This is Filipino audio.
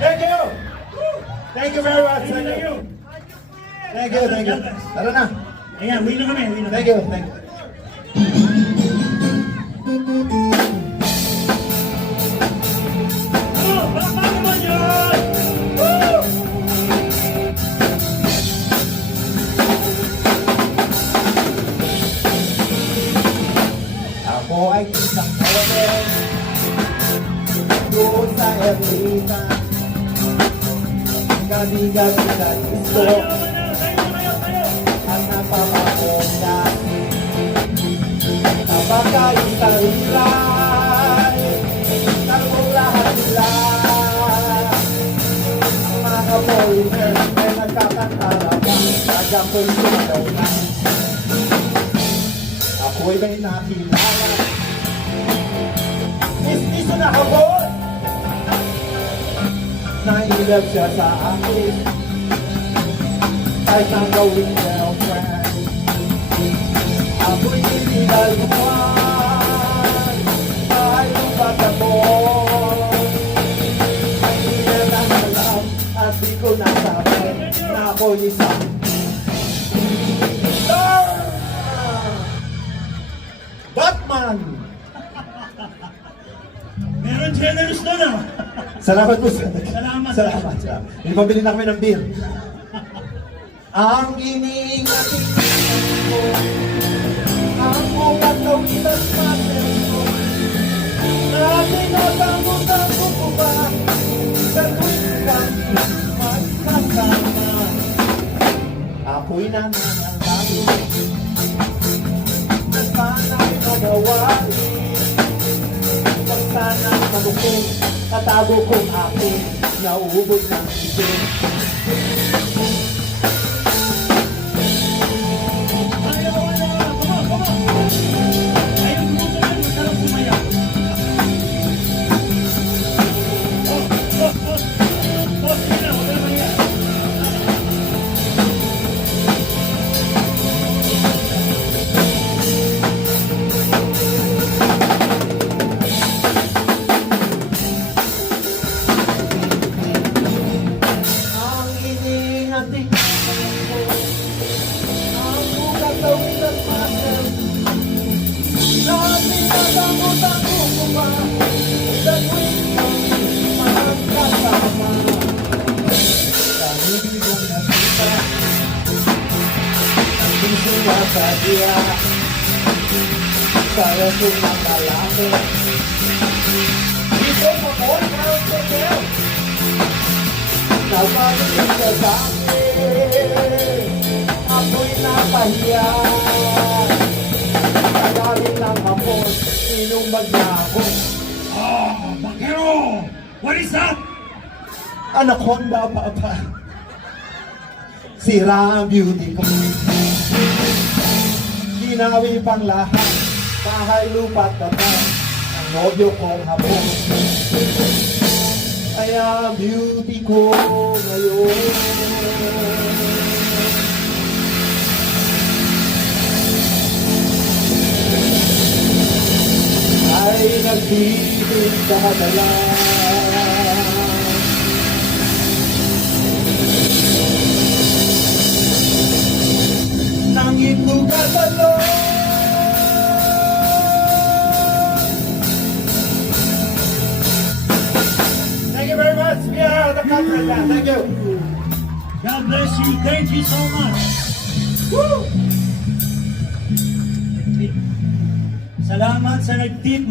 Thank you! Thank you very much. Thank you. Thank you, thank you. Tara na. Ayan, uwi na kami, uwi na. Thank you, thank you. Oh, baka naman yun! Woo! Ako ay isang model doon sa Erlita. Kabigat na gusto ang napapakunda. Kapag ikarilay, kalmong lahat sila. Ang mga foreigner ay nagkakantara pa. Nagapoy sila na. Ako'y may nakilala. Iso na habon. Nailag siya sa akin. Kahit nang gawing girlfriend. Ako'y inilaluan. Kahit ang bata mo. Hindi na lang alam. At di ko nasabi na ako'y isang Batman! Meron generous doon ah. Salamat po sir. Salamat. Salamat. May pabili na kami ng beer. Ang iniingatin ko, ang ugat na witas mater ko, na tinatanggo-tanggo ko ba, sa tuwing kami magkasama. Ako'y nananalangin, na sana'y magawain, pag sana'y malukin, katago kong akin, nauubod ng isip. Ayaw, ayaw, come on, come on. Ayaw, tumutuloy, masarap sumayaw. Oh, sige na, huwag na maya. Ang iniingatin ko, ang ugat na witas mater ko, na tinatanggo-tanggo ko ba, sa tuwing kami magkasama. Dahil kong nakita, ang puso na sa diya, sa rasong ng lalaki. Dito mo mo, meron sa kaya, napalit ka sa akin, ako'y napahiya. Kagaling lang hapon, inumag na ako. Oh, Bakero! What is that? Anaconda, papa. Sira ang beauty ko. Ginawi pang lahat, bahay lupa't dapat, ang nobyo kong hapon. Kaya ang beauty ko ngayon. Ay nagtitig sa madalas. Nang inugal sa loob. Thank you very much. We are the conference now. Thank you. God bless you. Thank you so much. Woo! Salamat sa nag-tip.